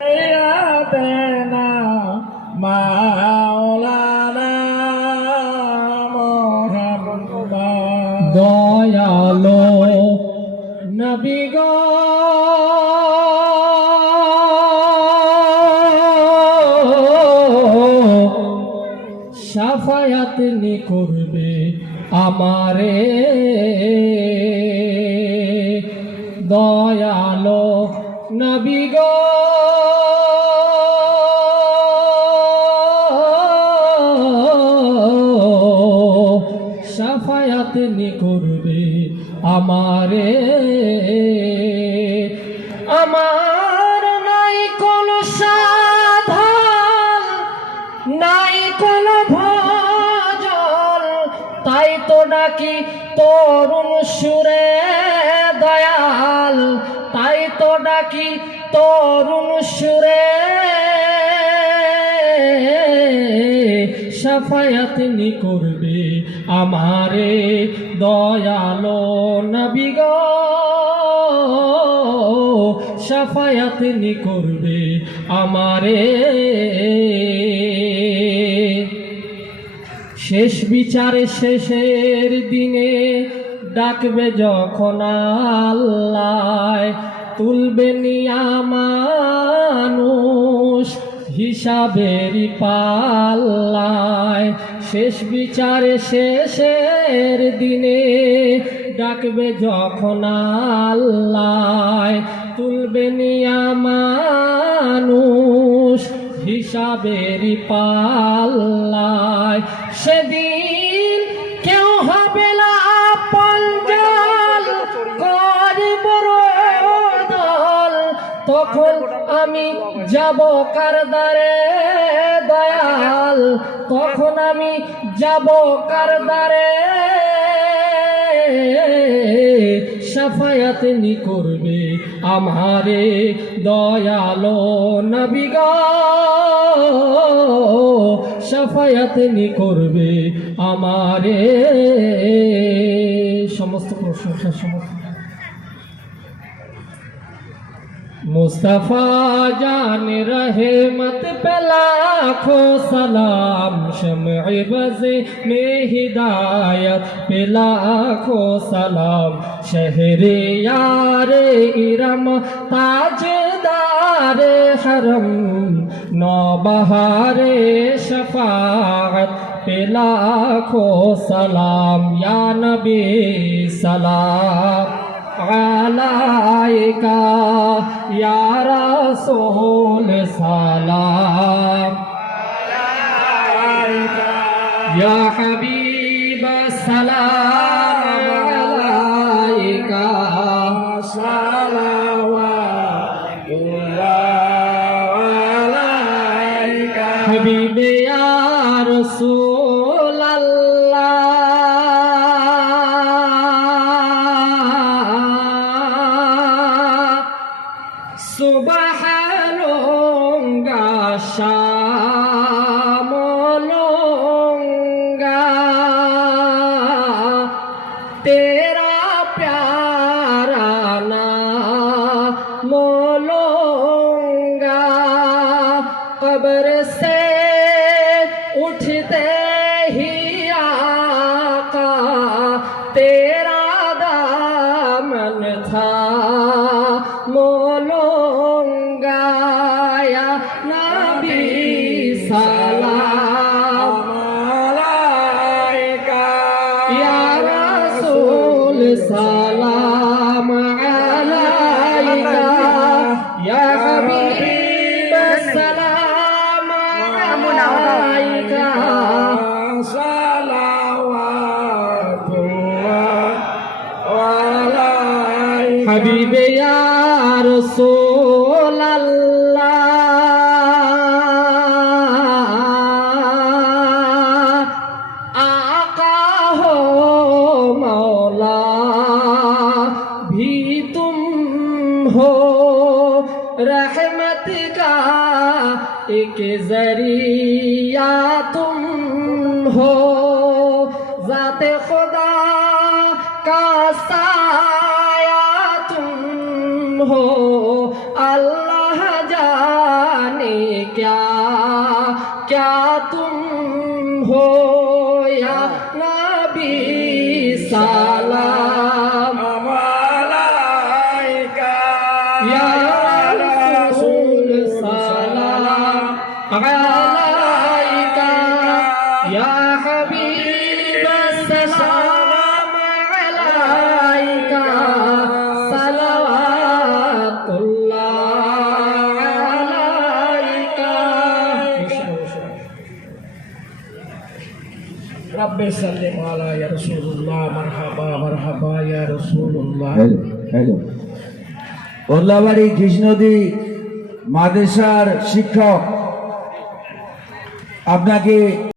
سيدنا مولانا محمد দয়ালো নবী গো শাফায়াত নি করবে আমারে দয়ালো নবী গো শাফায়াত নি করবে আমারে আমার নাই কোন সাধন নাই কোন ভজন তাই তো ডাকি তরুণ সুরে দয়াল তাই তো ডাকি তরুণ সুরে শাফায়াত নি করবে আমারে দয়ালো নবী গো শাফায়াত নি করবে আমারে শেষ বিচারে শেষের দিনে ডাকবে যখন আল্লাহ তুলবে নিয়া মানুষ হিসাবেরই পাল্লায় শেষ বিচারে শেষের দিনে ডাকবে যখন আল্লাহ তুলবে নিয়া মানুষ হিসাবেরই পাল্লায় সেদিন কেউ হবে না পঞ্জাল করব দল তখন আমি যাব কার দ্বারে দয়াল তখন আমি যাব কার দ্বারে শাফায়াত নি করবে আমারে দয়ালো নবী গো শাফায়াত নি করবে আমারে সমস্ত প্রশংসা সমস্ত मुस्तफ़ा जान रहमत पे लाखों सलाम शम्ए बज़े में हिदायत पे लाखों सलाम शहरे यारे इरम ताजदारे हरम नौबहारे शफाअत पे लाखों सलाम या नबी सलाम आलाइका या रसूल सलाम आलाइका या हबीब सलाम आलाइका सलावतुल्लाह अलैका हबीब या रसूल अल्लाह सुबह लूंगा शाम लूंगा तेरा प्यारा नाम लूंगा कब्र से उठते ही आका तेरा दामन था मोलूंगा या नबी सलाम अलैका या रसूल सलाम अलैका या हबीब सलाम अलैका हबीब या रसूल अल्लाह आका हो मौला भी तुम हो रहमत का एक जरिया तुम हो जाते खुदा का साया तुम हो अल्लाह जा क्या क्या तुम हो या नबी सलाम अलैका या रसूल सलाम अलैका या हबीब सलाम अलैका सलावतुल्लाह अलैका रब्बे सल्लि अला या रसूलुल्लाह मरहबा मरहबा या रसूलुल्लाह। হ্যালো বদলাবাড়ি কৃষ্ণদী মাদ্রাসার শিক্ষক আপনাকে